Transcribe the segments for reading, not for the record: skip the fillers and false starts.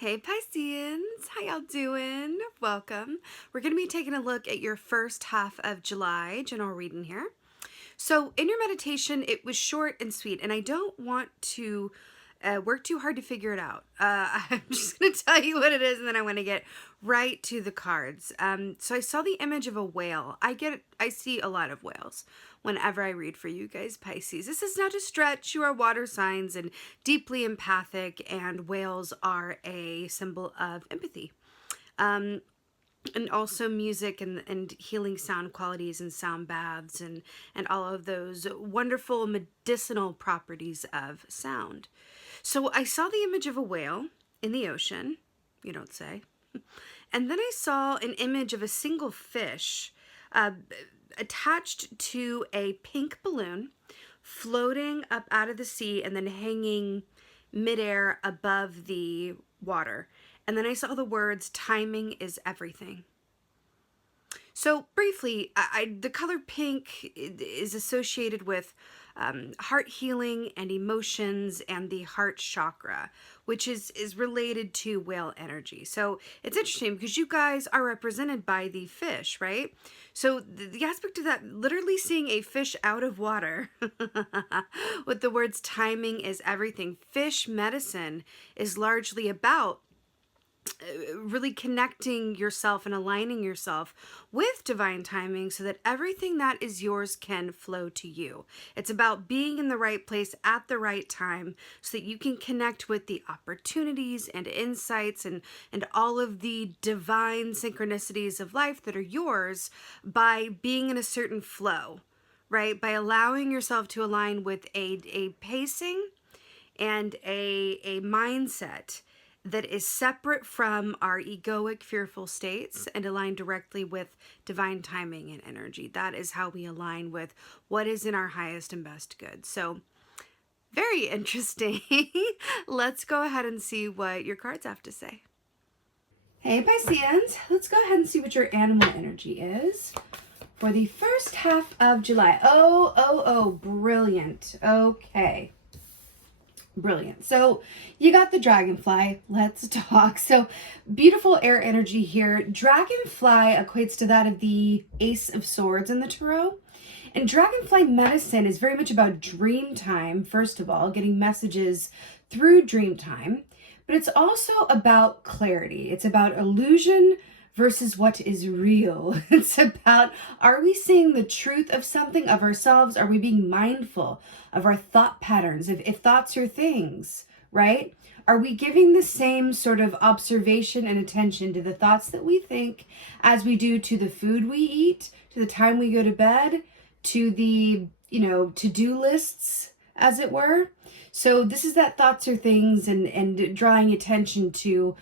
Hey Pisceans, how y'all doing? Welcome. We're going to be taking a look at your first half of July general reading here. So in your meditation, it was short and sweet, and I don't want to work too hard to figure it out. I'm just going to tell you what it is, and then I want to get right to the cards. So I saw the image of a whale. I see a lot of whales whenever I read for you guys, Pisces. This is not a stretch. You are water signs and deeply empathic, and whales are a symbol of empathy. And also music and healing sound qualities and sound baths and all of those wonderful medicinal properties of sound. So I saw the image of a whale in the ocean, you don't say. And then I saw an image of a single fish attached to a pink balloon floating up out of the sea and then hanging midair above the water. And then I saw the words, timing is everything. So briefly, the color pink is associated with heart healing and emotions and the heart chakra, which is related to whale energy. So it's interesting because you guys are represented by the fish, right? So the aspect of that, literally seeing a fish out of water with the words timing is everything. Fish medicine is largely about really connecting yourself and aligning yourself with divine timing so that everything that is yours can flow to you. It's about being in the right place at the right time so that you can connect with the opportunities and insights and all of the divine synchronicities of life that are yours by being in a certain flow, right? By allowing yourself to align with a pacing and a mindset that is separate from our egoic, fearful states and align directly with divine timing and energy. That is how we align with what is in our highest and best good. So, very interesting. Let's go ahead and see what your cards have to say. Hey Pisceans, let's go ahead and see what your animal energy is for the first half of July. Oh, brilliant. Okay. Brilliant. So you got the dragonfly. Let's talk. So beautiful air energy here. Dragonfly equates to that of the Ace of Swords in the tarot. And dragonfly medicine is very much about dream time, first of all, getting messages through dream time. But it's also about clarity. It's about illusion versus what is real. It's about, are we seeing the truth of something, of ourselves? Are we being mindful of our thought patterns? If thoughts are things, right? Are we giving the same sort of observation and attention to the thoughts that we think as we do to the food we eat, to the time we go to bed, to the, to-do lists, as it were? So this is that thoughts are things and drawing attention to,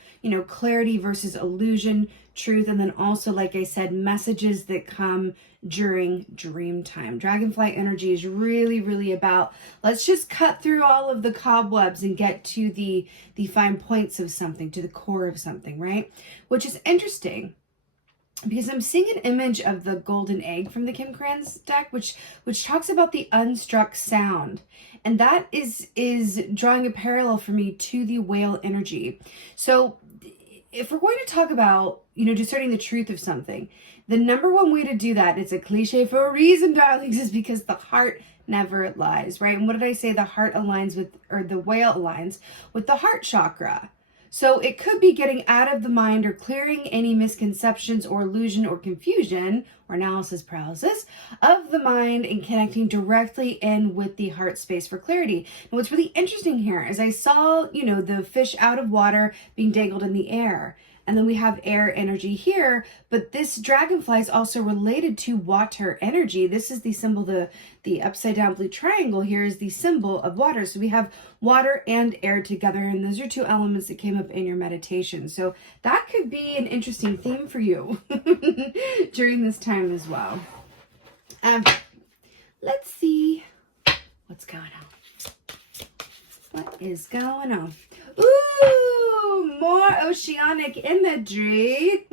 clarity versus illusion, truth, and then also, like I said, messages that come during dream time. Dragonfly energy is really, really about, let's just cut through all of the cobwebs and get to the fine points of something, to the core of something, right? Which is interesting, because I'm seeing an image of the golden egg from the Krans deck, which talks about the unstruck sound. And that is drawing a parallel for me to the whale energy. So if we're going to talk about, discerning the truth of something, the number one way to do that, it's a cliche for a reason, darlings, is because the heart never lies, right? And what did I say? The heart aligns with, or the whale aligns with the heart chakra. So it could be getting out of the mind or clearing any misconceptions or illusion or confusion or analysis paralysis of the mind and connecting directly in with the heart space for clarity. And what's really interesting here is I saw, the fish out of water being dangled in the air. And then we have air energy here, but this dragonfly is also related to water energy. This is the symbol, the upside down blue triangle here is the symbol of water. So we have water and air together, and those are two elements that came up in your meditation. So that could be an interesting theme for you during this time as well. Let's see what's going on. What is going on? Ooh, more oceanic imagery.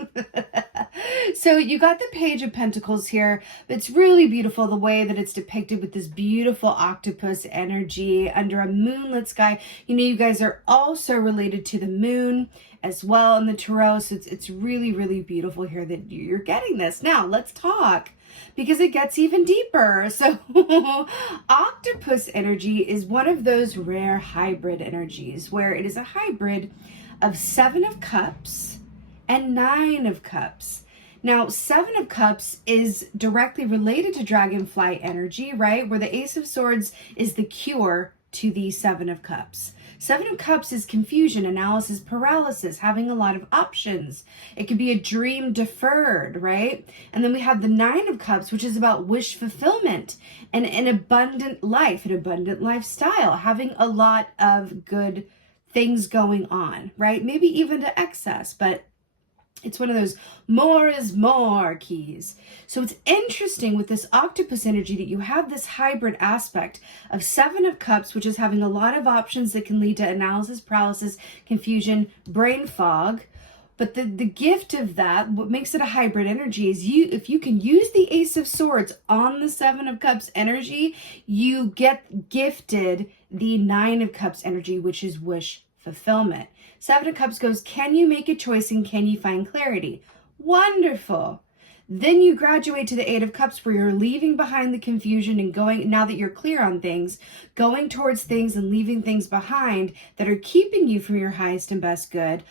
So you got the Page of Pentacles here. It's really beautiful the way that it's depicted with this beautiful octopus energy under a moonlit sky. You know, you guys are also related to the moon as well in the tarot. So it's really, really beautiful here that you're getting this. Now let's talk, because it gets even deeper. So octopus energy is one of those rare hybrid energies where it is a hybrid of 7 of Cups and 9 of Cups. Now, 7 of Cups is directly related to Dragonfly energy, right? Where the Ace of Swords is the cure to the 7 of Cups. 7 of Cups is confusion, analysis, paralysis, having a lot of options. It could be a dream deferred, right? And then we have the 9 of Cups, which is about wish fulfillment and an abundant life, an abundant lifestyle, having a lot of good things going on, right? Maybe even to excess, but it's one of those more is more keys. So it's interesting with this octopus energy that you have this hybrid aspect of 7 of Cups, which is having a lot of options that can lead to analysis, paralysis, confusion, brain fog. But the gift of that, what makes it a hybrid energy, is if you can use the Ace of Swords on the 7 of Cups energy, you get gifted the 9 of Cups energy, which is wish fulfillment. 7 of Cups goes, can you make a choice and can you find clarity? Wonderful. Then you graduate to the 8 of Cups where you're leaving behind the confusion and going, now that you're clear on things, going towards things and leaving things behind that are keeping you from your highest and best good.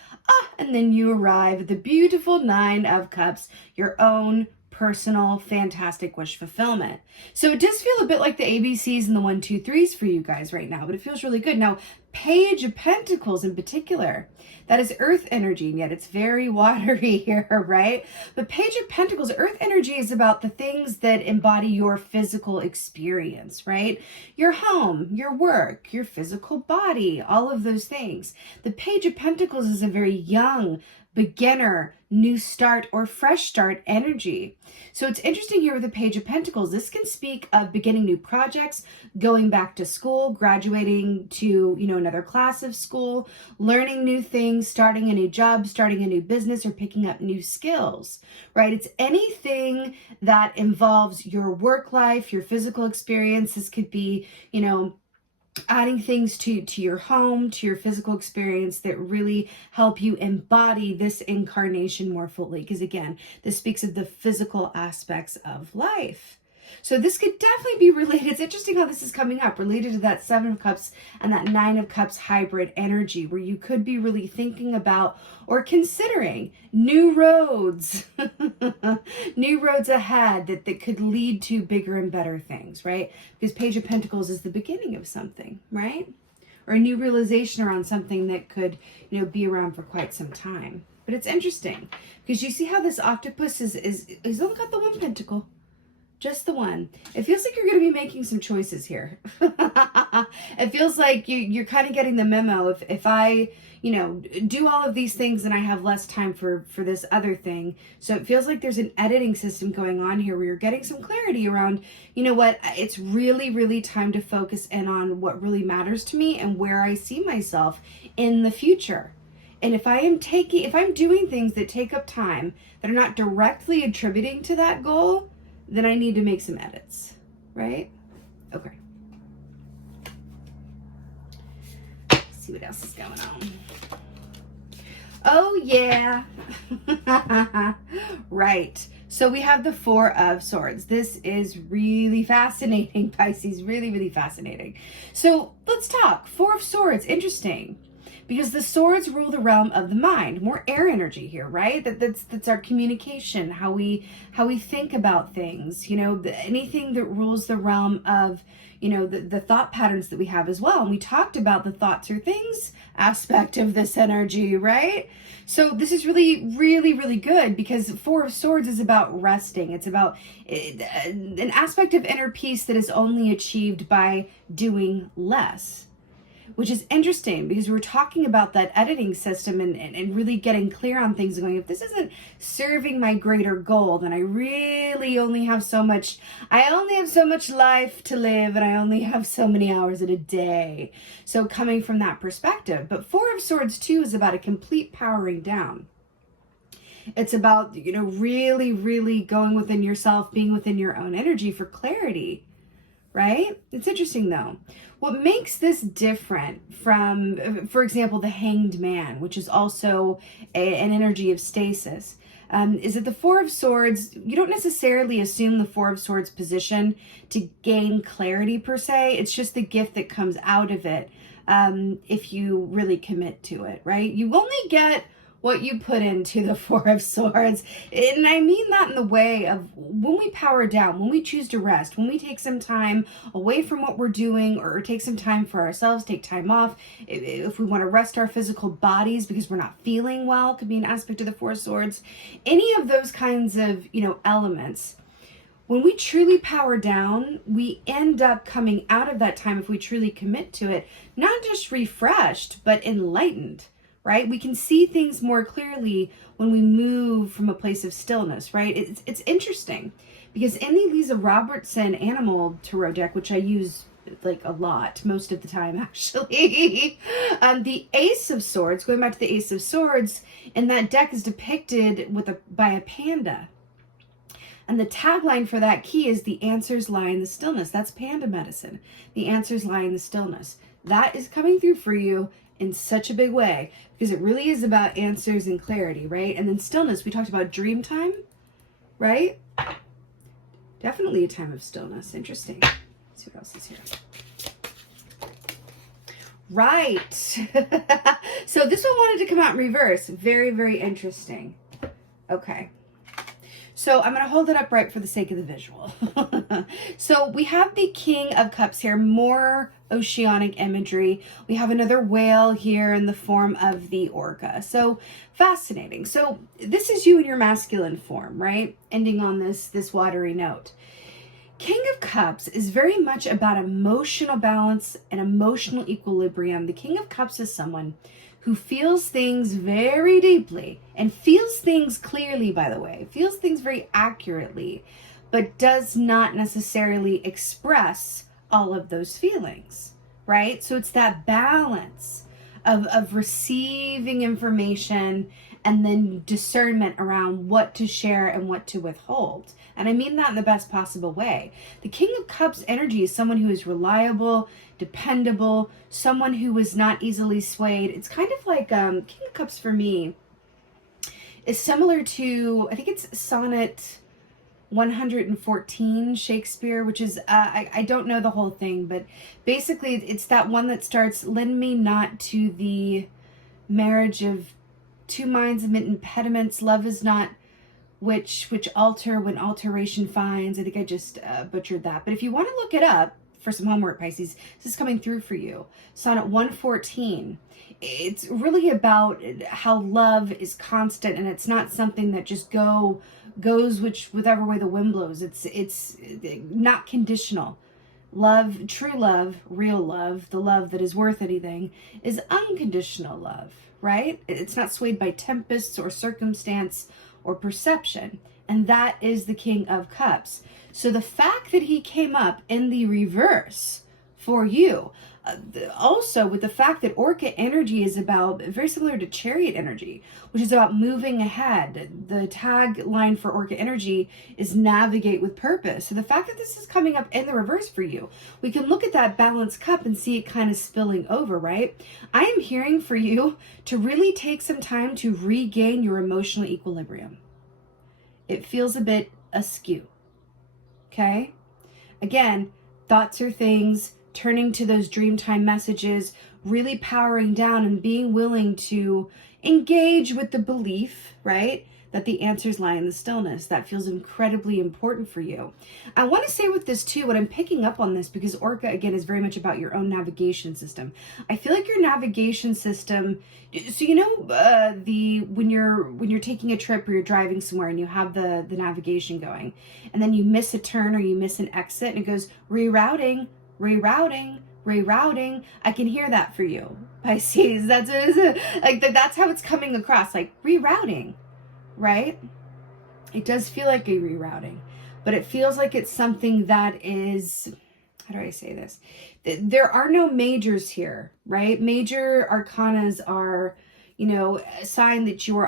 And then you arrive at the beautiful 9 of Cups, your own personal, fantastic wish fulfillment. So it does feel a bit like the ABCs and the 1, 2, 3s for you guys right now, but it feels really good. Now, Page of Pentacles in particular, that is earth energy, and yet it's very watery here, right? But Page of Pentacles, earth energy is about the things that embody your physical experience, right? Your home, your work, your physical body, all of those things. The Page of Pentacles is a very young, beginner, new start or fresh start energy. So it's interesting here with the Page of Pentacles. This can speak of beginning new projects, going back to school, graduating to, another class of school, learning new things, starting a new job, starting a new business, or picking up new skills, right? It's anything that involves your work life, your physical experience. This could be, adding things to your home, to your physical experience that really help you embody this incarnation more fully. Because again, this speaks of the physical aspects of life. So this could definitely be related. It's interesting how this is coming up, related to that 7 of Cups and that 9 of Cups hybrid energy, where you could be really thinking about or considering new roads, new roads ahead that could lead to bigger and better things, right? Because Page of Pentacles is the beginning of something, right? Or a new realization around something that could, be around for quite some time. But it's interesting because you see how this octopus is only got the 1 pentacle. Just the 1. It feels like you're going to be making some choices here. It feels like you're kind of getting the memo. If I, do all of these things, then I have less time for this other thing. So it feels like there's an editing system going on here where you're getting some clarity around, what, it's really, really time to focus in on what really matters to me and where I see myself in the future. And if I'm doing things that take up time that are not directly attributing to that goal, then I need to make some edits, right? Okay. Let's see what else is going on. Oh, yeah. Right. So we have the 4 of Swords. This is really fascinating, Pisces. Really, really fascinating. So let's talk. 4 of Swords. Interesting. Because the swords rule the realm of the mind, more air energy here, right? That's our communication, how we think about things, anything that rules the realm of, the thought patterns that we have as well. And we talked about the thoughts or things aspect of this energy, right? So this is really, really, really good because 4 of Swords is about resting. It's about an aspect of inner peace that is only achieved by doing less. Which is interesting because we're talking about that editing system and really getting clear on things and going, if this isn't serving my greater goal, then I really only have so much life to live and I only have so many hours in a day. So coming from that perspective. But 4 of Swords too is about a complete powering down. It's about, you know, really, really going within yourself, being within your own energy for clarity, right? It's interesting though. What makes this different from, for example, the Hanged Man, which is also an energy of stasis, is that the Four of Swords, you don't necessarily assume the Four of Swords position to gain clarity per se. It's just the gift that comes out of it if you really commit to it, right? You only get what you put into the Four of Swords. And I mean that in the way of when we power down, when we choose to rest, when we take some time away from what we're doing or take some time for ourselves, take time off. If we want to rest our physical bodies because we're not feeling well, could be an aspect of the Four of Swords. Any of those kinds of, you know, elements. When we truly power down, we end up coming out of that time, if we truly commit to it, not just refreshed, but enlightened. Right? We can see things more clearly when we move from a place of stillness, right? It's interesting because in the Lisa Robertson Animal Tarot deck, which I use like a lot, most of the time actually, the Ace of Swords, going back to the Ace of Swords, in that deck is depicted by a panda. And the tagline for that key is the answers lie in the stillness. That's panda medicine. The answers lie in the stillness. That is coming through for you in such a big way because it really is about answers and clarity, right? And then stillness, we talked about dream time, right? Definitely a time of stillness. Interesting. Let's see what else is here. Right. So this one wanted to come out in reverse. Very, very interesting. Okay. So I'm going to hold it up right for the sake of the visual. So we have the King of Cups here, more oceanic imagery. We have another whale here in the form of the orca. So fascinating. So this is you in your masculine form, right? Ending on this watery note. King of Cups is very much about emotional balance and emotional equilibrium. The King of Cups is someone who feels things very deeply and feels things clearly, by the way, feels things very accurately, but does not necessarily express all of those feelings, right? So it's that balance of receiving information and then discernment around what to share and what to withhold. And I mean that in the best possible way. The King of Cups energy is someone who is reliable, dependable, someone who is not easily swayed. It's kind of like King of Cups for me is similar to, I think it's Sonnet 114 Shakespeare, which is, I don't know the whole thing, but basically it's that one that starts, lend me not to the marriage of two minds amid impediments, love is not which alter when alteration finds. I think I just butchered that. But if you want to look it up for some homework, Pisces, this is coming through for you. Sonnet 114. It's really about how love is constant and it's not something that just goes whichever way the wind blows. It's not conditional. Love, true love, real love, the love that is worth anything, is unconditional love, right? It's not swayed by tempests or circumstance or perception. And that is the King of Cups. So the fact that he came up in the reverse for you, also with the fact that Orca energy is about, very similar to Chariot energy, which is about moving ahead. The tagline for Orca energy is navigate with purpose. So the fact that this is coming up in the reverse for you, we can look at that balanced cup and see it kind of spilling over, right? I am hearing for you to really take some time to regain your emotional equilibrium. It feels a bit askew, okay? Again, thoughts are things, turning to those dreamtime messages, really powering down and being willing to engage with the belief, right, that the answers lie in the stillness. That feels incredibly important for you. I want to say with this too, what I'm picking up on this, because Orca again is very much about your own navigation system. I feel like your navigation system, so you know when you're taking a trip or you're driving somewhere and you have the navigation going and then you miss a turn or you miss an exit and it goes rerouting. I can hear that for you, Pisces. That's like that's how it's coming across, like rerouting, right? It does feel like a rerouting, but it feels like it's something that is, how do I say this? There are no majors here, right? Major arcanas are, a sign that you're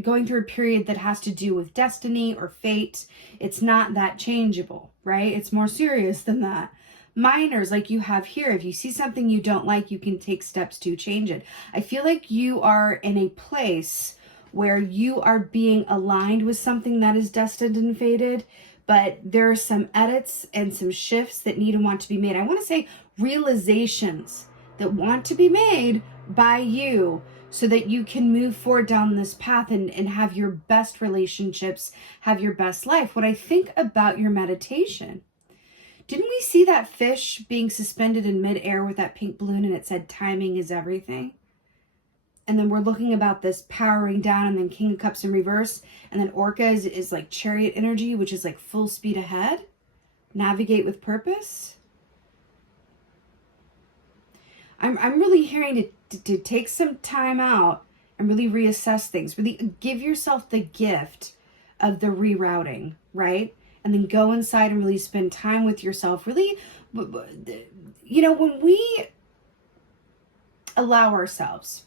going through a period that has to do with destiny or fate. It's not that changeable, right? It's more serious than that. Minors, like you have here, if you see something you don't like, you can take steps to change it. I feel like you are in a place where you are being aligned with something that is destined and fated, but there are some edits and some shifts that need and want to be made. I want to say realizations that want to be made by you so that you can move forward down this path and have your best relationships, have your best life. When I think about your meditation, didn't we see that fish being suspended in midair with that pink balloon and it said timing is everything? And then we're looking about this powering down, and then King of Cups in reverse, and then Orca is like chariot energy, which is like full speed ahead. Navigate with purpose. I'm really hearing to take some time out and really reassess things. Really give yourself the gift of the rerouting, right? And then go inside and really spend time with yourself. Really, when we allow ourselves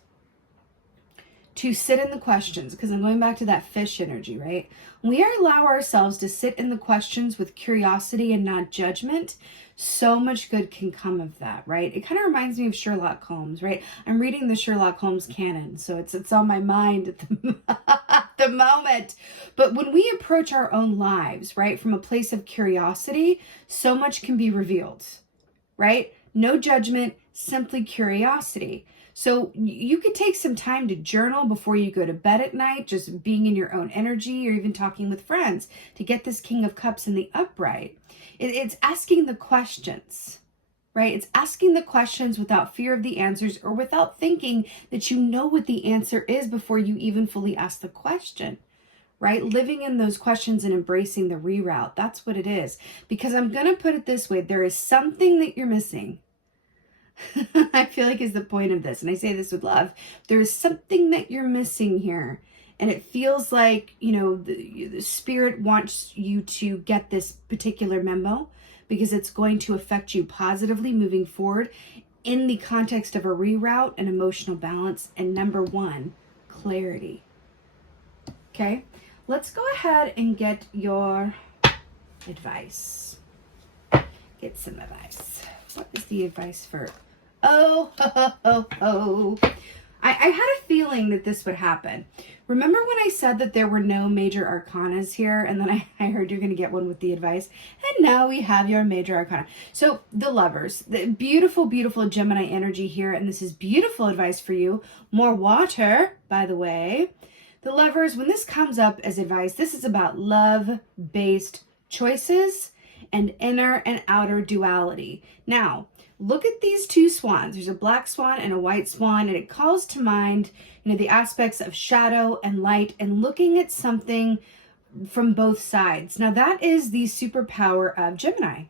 to sit in the questions, because I'm going back to that fish energy, right? When we allow ourselves to sit in the questions with curiosity and not judgment, so much good can come of that, right? It kind of reminds me of Sherlock Holmes, right? I'm reading the Sherlock Holmes canon, so it's on my mind at the moment. But when we approach our own lives, right, from a place of curiosity, so much can be revealed, right? No judgment, simply curiosity. So you could take some time to journal before you go to bed at night, just being in your own energy, or even talking with friends to get this King of Cups in the upright. It's asking the questions, right? It's asking the questions without fear of the answers, or without thinking that you know what the answer is before you even fully ask the question, right? Living in those questions and embracing the reroute. That's what it is. Because I'm going to put it this way. There is something that you're missing. I feel like is the point of this. And I say this with love. There is something that you're missing here. And it feels like, the spirit wants you to get this particular memo because it's going to affect you positively moving forward in the context of a reroute and emotional balance. And number one, clarity. Okay, let's go ahead and get your advice. Get some advice. What is the advice for? Oh, ho, ho, ho. I had a feeling that this would happen. Remember when I said that there were no major arcanas here, and then I heard you're going to get one with the advice, and now we have your major arcana. So the Lovers, the beautiful, beautiful Gemini energy here, and this is beautiful advice for you. More water, by the way. The Lovers, when this comes up as advice, this is about love-based choices and inner and outer duality. Now, look at these two swans. There's a black swan and a white swan, and it calls to mind, the aspects of shadow and light and looking at something from both sides. Now, that is the superpower of Gemini,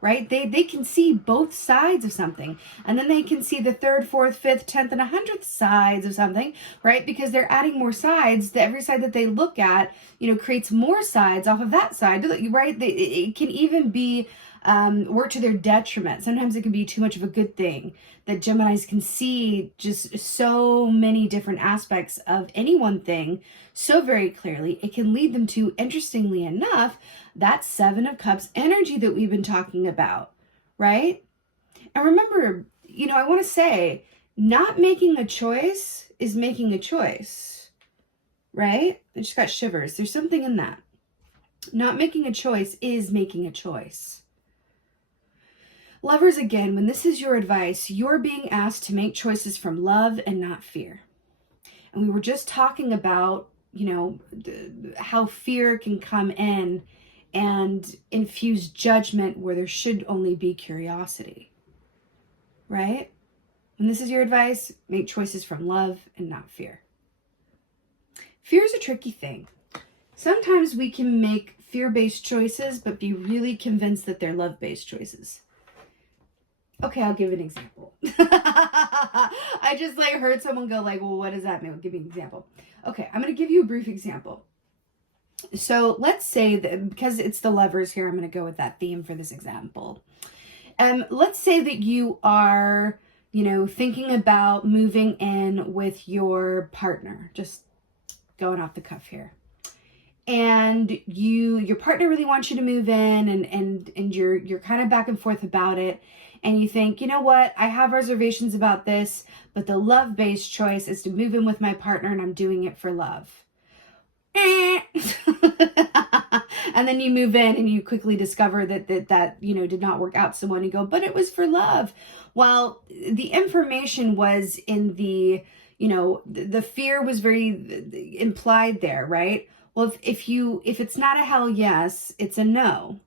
right? They can see both sides of something, and then they can see the 3rd, 4th, 5th, 10th, and 100th sides of something, right? Because they're adding more sides. Every side that they look at, creates more sides off of that side, right? It can even be work to their detriment. Sometimes it can be too much of a good thing that Geminis can see just so many different aspects of any one thing so very clearly. It can lead them to, interestingly enough, that 7 of Cups energy that we've been talking about, right? And remember, I want to say, not making a choice is making a choice, right? I just got shivers. There's something in that. Not making a choice is making a choice. Lovers, again, when this is your advice, you're being asked to make choices from love and not fear. And we were just talking about, how fear can come in and infuse judgment where there should only be curiosity, right? When this is your advice, make choices from love and not fear. Fear is a tricky thing. Sometimes we can make fear-based choices, but be really convinced that they're love-based choices. Okay, I'll give an example. I just heard someone go well, what does that mean? Give me an example. Okay, I'm going to give you a brief example. So let's say that, because it's the Lovers here, I'm going to go with that theme for this example. Let's say that you are thinking about moving in with your partner, just going off the cuff here. And your partner really wants you to move in, and you're kind of back and forth about it. And you think, you know what, I have reservations about this, but the love-based choice is to move in with my partner, and I'm doing it for love. And then you move in and you quickly discover that did not work out so well, and you go, but it was for love. Well, the information was in the fear was very implied there, right? Well, if it's not a hell yes, it's a no,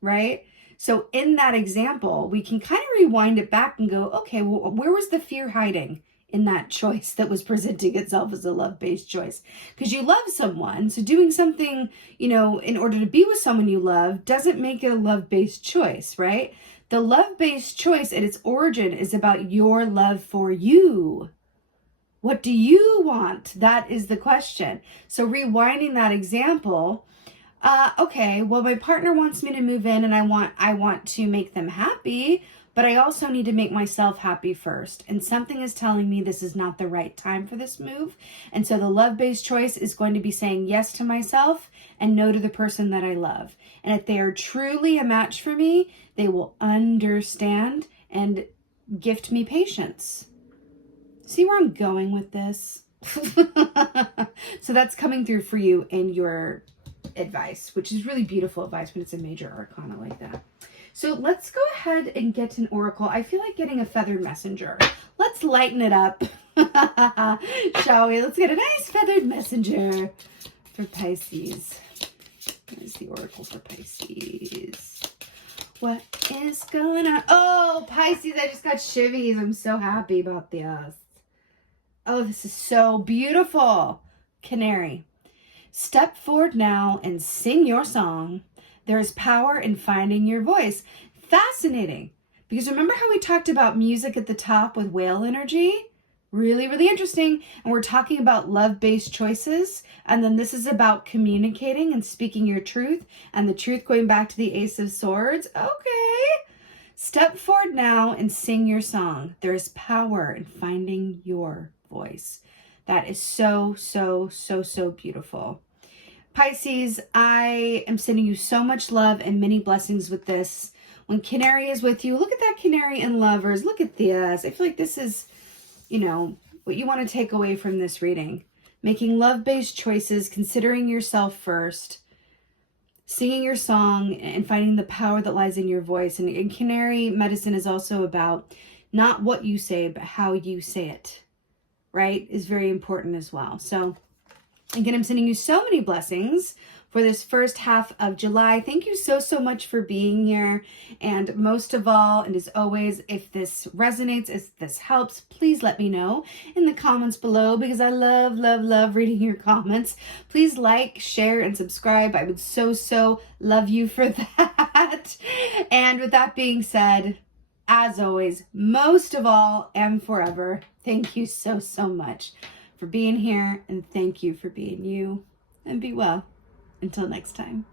right? So in that example, we can kind of rewind it back and go, okay, well, where was the fear hiding in that choice that was presenting itself as a love-based choice? Because you love someone, so doing something, in order to be with someone you love doesn't make it a love-based choice, right? The love-based choice at its origin is about your love for you. What do you want? That is the question. So rewinding that example, okay, well, my partner wants me to move in, and I want to make them happy, but I also need to make myself happy first. And something is telling me this is not the right time for this move. And so the love-based choice is going to be saying yes to myself and no to the person that I love. And if they are truly a match for me, they will understand and gift me patience. See where I'm going with this? So that's coming through for you in your advice, which is really beautiful advice when it's a major arcana like that. So let's go ahead and get an oracle. I feel like getting a feathered messenger. Let's lighten it up, shall we? Let's get a nice feathered messenger for Pisces. There's the oracle for Pisces. What is going on? Oh, Pisces, I just got shivvies. I'm so happy about this. Oh, this is so beautiful. Canary. Step forward now and sing your song. There is power in finding your voice. Fascinating. Because remember how we talked about music at the top with whale energy? Really, really interesting. And we're talking about love-based choices. And then this is about communicating and speaking your truth. And the truth going back to the Ace of Swords. Okay. Step forward now and sing your song. There is power in finding your voice. That is so, so, so, so beautiful. Pisces, I am sending you so much love and many blessings with this. When Canary is with you, look at that Canary in Lovers. Look at this. I feel like this is, what you want to take away from this reading. Making love-based choices, considering yourself first, singing your song, and finding the power that lies in your voice. And Canary medicine is also about not what you say, but how you say it, right? Is very important as well. So again, I'm sending you so many blessings for this first half of July. Thank you so, so much for being here. And most of all, and as always, if this resonates, if this helps, please let me know in the comments below, because I love, love, love reading your comments. Please like, share, and subscribe. I would so, so love you for that. And with that being said, as always, most of all and forever, thank you so, so much for being here, and thank you for being you, and be well until next time.